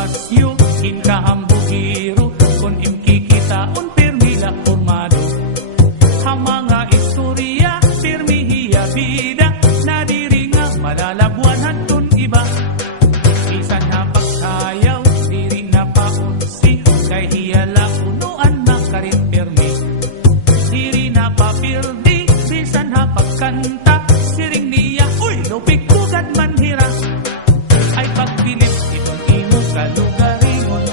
pasyo, kinkahambugiro, kung imkikitaon permila formado. Ang mga istorya, permihiya bida, nadiri nga malalabuan hantun iba. Bisan na pagsayaw, diri na paunsi, kay hiyala unuan makarit permi. Diri na papirdi, bisan na pagkanta, siring niya, uy, lupik kugad manhira. Ay pagpilip, itong imo kalugaringon,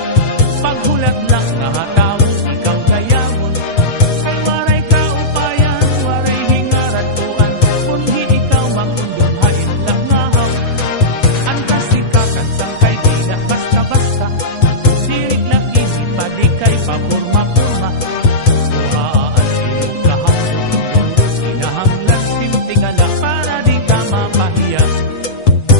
paghulat lang nga hataw, ikaw gayamon. Kay waray ka upayan, waray hingarat tuan, kunhi ikaw makundumhain lang nga haw. Ang kasikakan sang kay di na basta-basta, sirik na isip pa di kay papurma-purma. Buhaan iyong kahapon, sinahanglan simtingala para di ka mapahiya.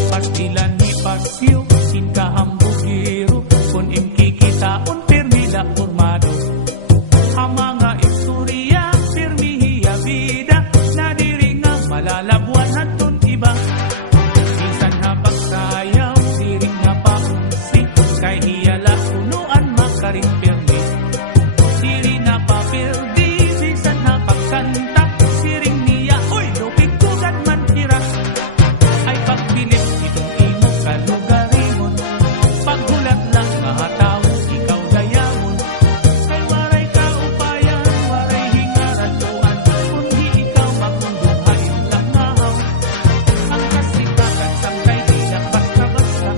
Pastilan ni pasyo, kinkahambugiro, kung imkikitaon permila formado. Ang mga istorya, permihiya bida, nadiri nga malalabuan hantun iba. Bisan na pagsayaw, diri na paunsi, kay hiyala unuan makaring permi. Diri na papirdi, bisan na pagkanta, siring niya, uy, lupig kugad manhira. Ay pagpilip, itong imo kalugaringon, paghulat lang nga hataw, ikaw gayamon. Kay waray ka upayan, waray hingaran tuan, kunhi ikaw makundumhain lang nga haw. Ang kasikakan sang kay di na basta-basta,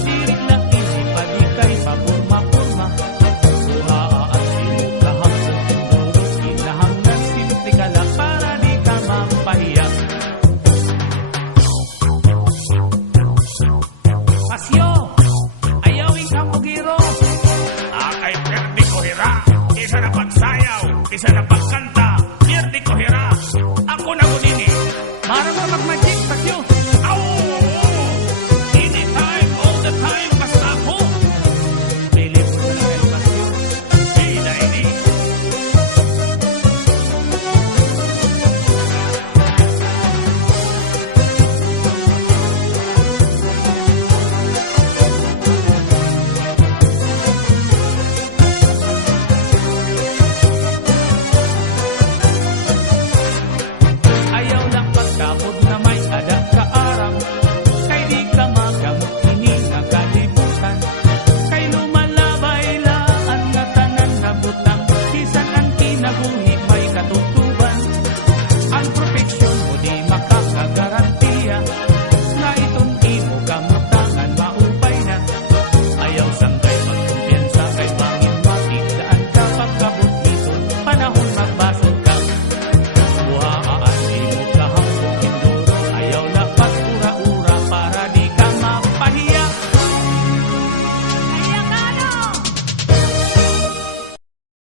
sirik lang isip pa di kay papurma-purma. Buhaan iyong kahapon, kinahanglan simple ka lang para di ka mapahiya. Pasyo, ayaw ikambugiro. Akay perdi ko hira, isa na pagsayaw, isa na pagkanta.